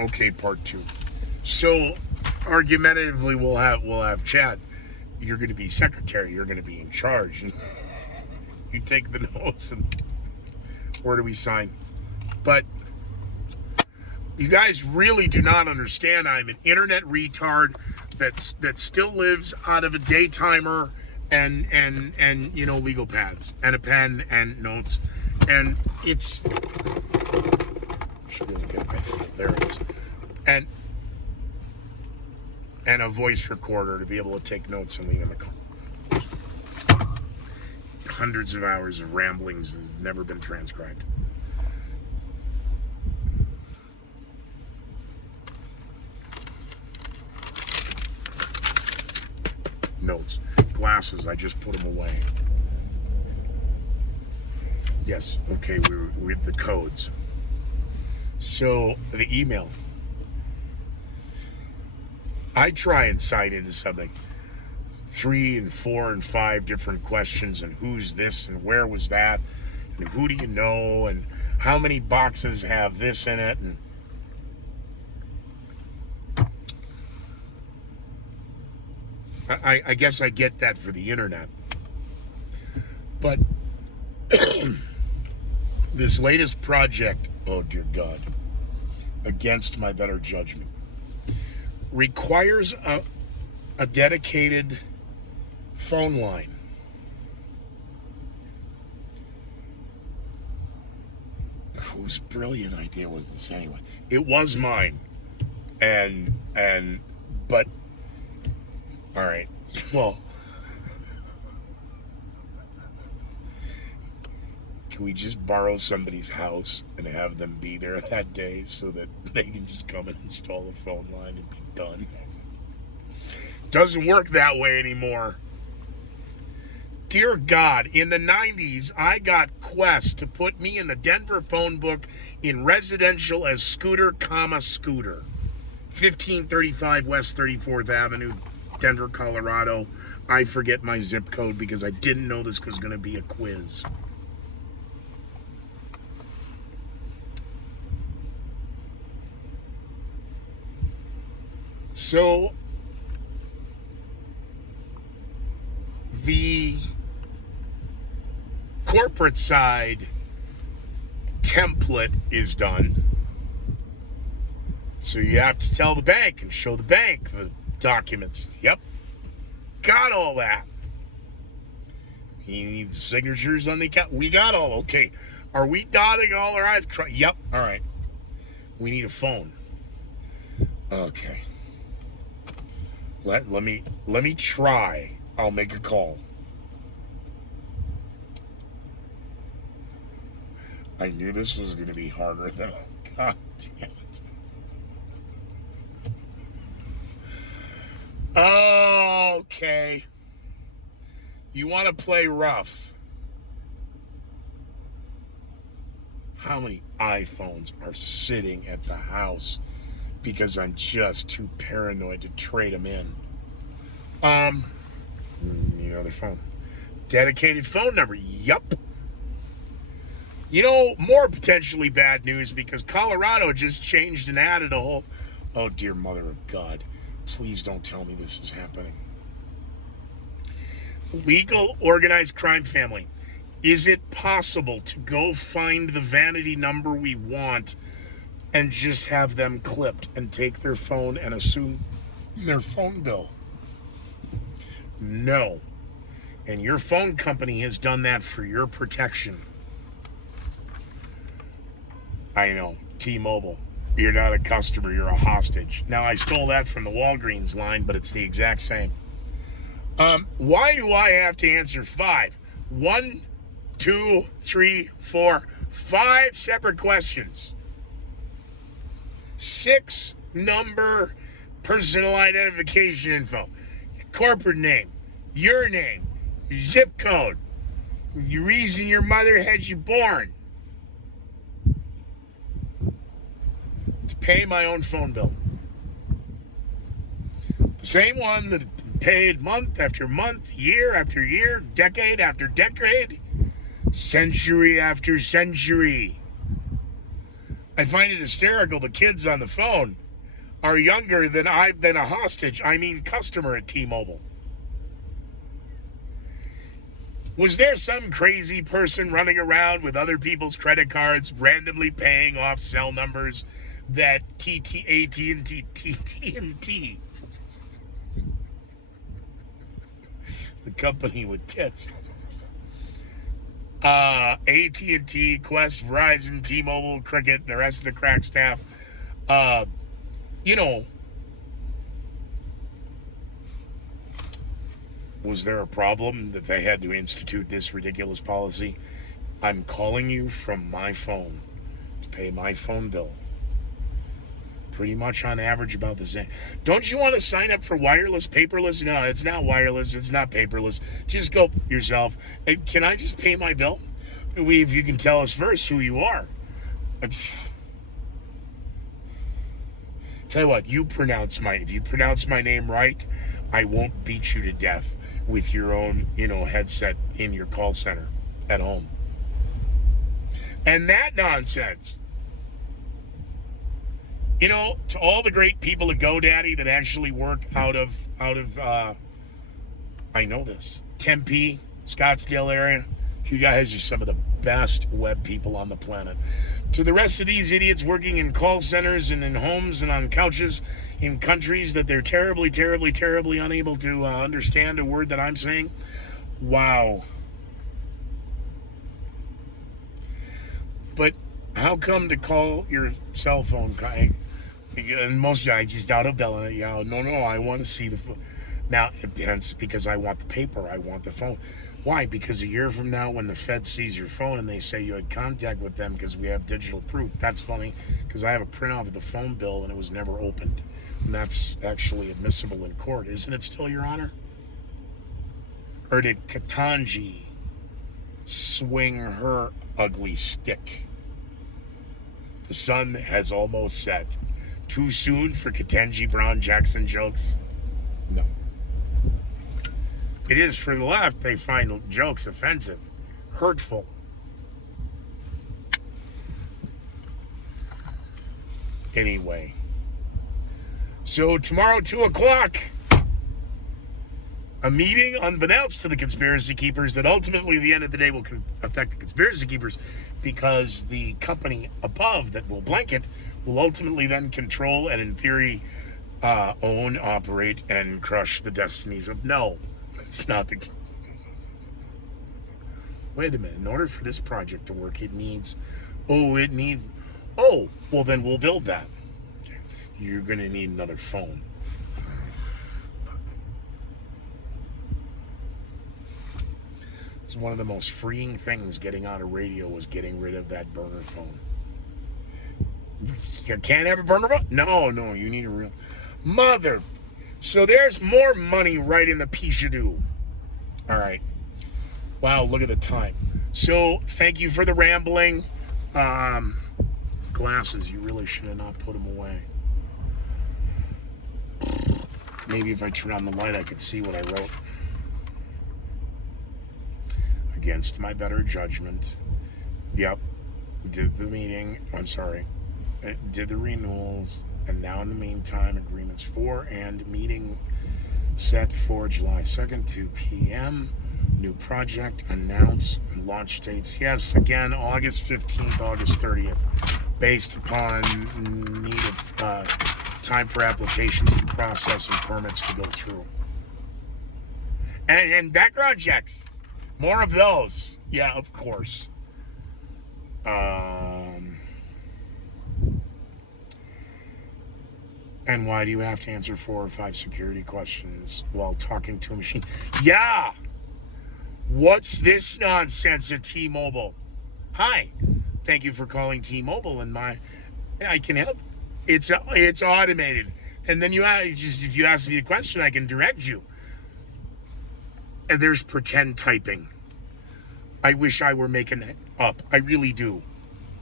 Okay, part two. So, argumentatively, we'll have Chad. You're going to be secretary. You're going to be in charge, and you take the notes. And where do we sign? But you guys really do not understand. I'm an internet retard that still lives out of a daytimer and legal pads and a pen and notes, and it's should be able to get it right there. It is, and a voice recorder to be able to take notes and leave in the car. Hundreds of hours of ramblings that have never been transcribed. Notes. Glasses, I just put them away. Yes, okay, we're with the codes. So, the email. I try and sign into something. 3 and 4 and 5 different questions, and who's this and where was that, and who do you know, and how many boxes have this in it, and I guess I get that for the internet. But this latest project, oh dear God, against my better judgment, requires a dedicated phone line. Whose brilliant idea was this anyway? It was mine. But all right. Well, can we just borrow somebody's house and have them be there that day so that they can just come and install a phone line and be done? Doesn't work that way anymore. Dear God, in the 90s, I got Quest to put me in the Denver phone book in residential as Scooter, Scooter. 1535 West 34th Avenue, Denver, Colorado. I forget my zip code because I didn't know this was going to be a quiz. So, the corporate side template is done. So you have to tell the bank and show the bank the documents. Yep. Got all that. You need the signatures on the account. We got all. Okay. Are we dotting all our I's? Yep. All right. We need a phone. Okay. Let me try. I'll make a call. I knew this was going to be harder than. God damn it. Okay. You want to play rough. How many iPhones are sitting at the house because I'm just too paranoid to trade them in? Their phone. Dedicated phone number. Yup. More potentially bad news because Colorado just changed and added a whole... Oh, dear mother of God. Please don't tell me this is happening. Legal organized crime family. Is it possible to go find the vanity number we want and just have them clipped and take their phone and assume their phone bill? No. And your phone company has done that for your protection. I know. T-Mobile. You're not a customer, you're a hostage. Now, I stole that from the Walgreens line, but it's the exact same. Why do I have to answer 5? 1, 2, 3, 4, 5 separate questions. 6 number personal identification info. Corporate name, your name, your zip code, the reason your mother had you born. To pay my own phone bill. The same one that paid month after month, year after year, decade after decade, century after century. I find it hysterical. The kids on the phone are younger than I've been a hostage. I mean, customer at T-Mobile. Was there some crazy person running around with other people's credit cards, randomly paying off cell numbers that AT&T, the company with tits, AT&T, Quest, Verizon, T-Mobile, Cricket, the rest of the crack staff, you know, was there a problem that they had to institute this ridiculous policy? I'm calling you from my phone to pay my phone bill. Pretty much on average about the same. Don't you want to sign up for wireless, paperless? No, it's not wireless. It's not paperless. Just go yourself. Can I just pay my bill? If you can tell us first who you are. Tell you what, if you pronounce my name right, I won't beat you to death with your own, headset in your call center at home. And that nonsense. To all the great people at GoDaddy that actually work out of I know this, Tempe, Scottsdale area, you guys are some of the best web people on the planet. To the rest of these idiots working in call centers and in homes and on couches in countries that they're terribly, terribly, terribly unable to understand a word that I'm saying, wow. But how come to call your cell phone? And most I just out of belling it. No, I want to see the phone. Now it depends, because I want the paper. I want the phone. Why? Because a year from now, when the Fed sees your phone and they say you had contact with them because we have digital proof. That's funny, because I have a printout of the phone bill and it was never opened, and that's actually admissible in court, isn't it? Still, Your Honor? Or did Ketanji swing her ugly stick? The sun has almost set. Too soon for Ketanji Brown Jackson jokes? No. It is for the left. They find jokes offensive, hurtful. Anyway. So tomorrow, 2 o'clock, a meeting unbeknownst to the conspiracy keepers that ultimately at the end of the day will affect the conspiracy keepers, because the company above that will blanket will ultimately then control and in theory own, operate, and crush the destinies of. No, it's not the. Wait a minute. In order for this project to work, it needs. Oh, well then we'll build that. You're going to need another phone. It's one of the most freeing things getting out of radio was getting rid of that burner phone. You can't have a burner phone? No, you need a real mother. So there's more money right in the Pt2. All right. Wow, look at the time. So thank you for the rambling. Glasses, you really should have not put them away. Maybe if I turn on the light, I could see what I wrote. Against my better judgment. Yep. Did the meeting. I'm sorry. Did the renewals. And now in the meantime, agreements for and meeting set for July 2nd, 2 p.m. New project, announce, launch dates. Yes, again, August 15th, August 30th. Based upon need of time for applications to process and permits to go through. And background checks. More of those. Yeah, of course. And why do you have to answer 4 or 5 security questions while talking to a machine? Yeah! What's this nonsense at T-Mobile? Hi. Thank you for calling T-Mobile, and I can help. It's automated. And then if you ask me a question, I can direct you. And there's pretend typing. I wish I were making it up. I really do.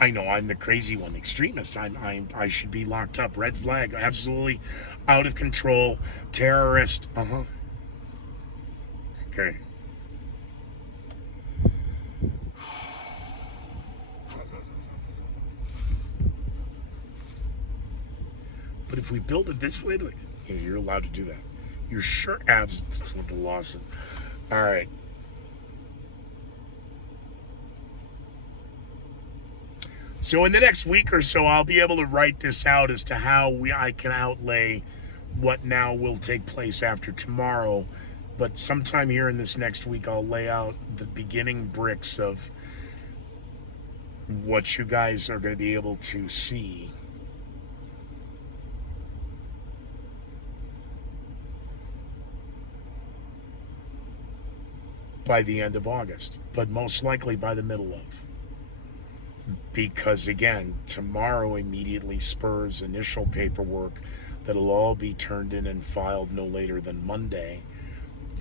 I know I'm the crazy one, extremist. I should be locked up. Red flag, absolutely out of control, terrorist. Okay. but if we build it this way, you're allowed to do that. You're sure abs with the losses. All right. So in the next week or so, I'll be able to write this out as to how I can outlay what now will take place after tomorrow. But sometime here in this next week, I'll lay out the beginning bricks of what you guys are going to be able to see. By the end of August, but most likely by the middle of. Because again, tomorrow immediately spurs initial paperwork that'll all be turned in and filed no later than Monday,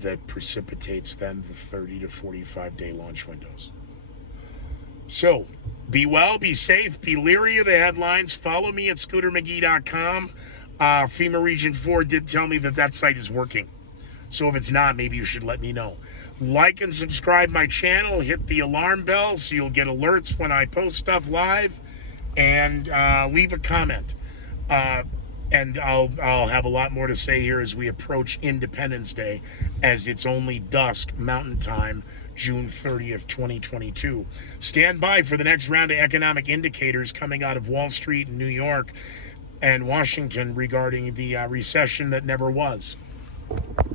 that precipitates then the 30 to 45 day launch windows. So be well, be safe, be leery of the headlines. Follow me at scootermcgee.com. FEMA Region 4 did tell me that site is working. So if it's not, maybe you should let me know. Like and subscribe my channel. Hit the alarm bell so you'll get alerts when I post stuff live. And leave a comment. And I'll have a lot more to say here as we approach Independence Day, as it's only dusk Mountain Time, June 30th, 2022. Stand by for the next round of economic indicators coming out of Wall Street and New York and Washington regarding the recession that never was.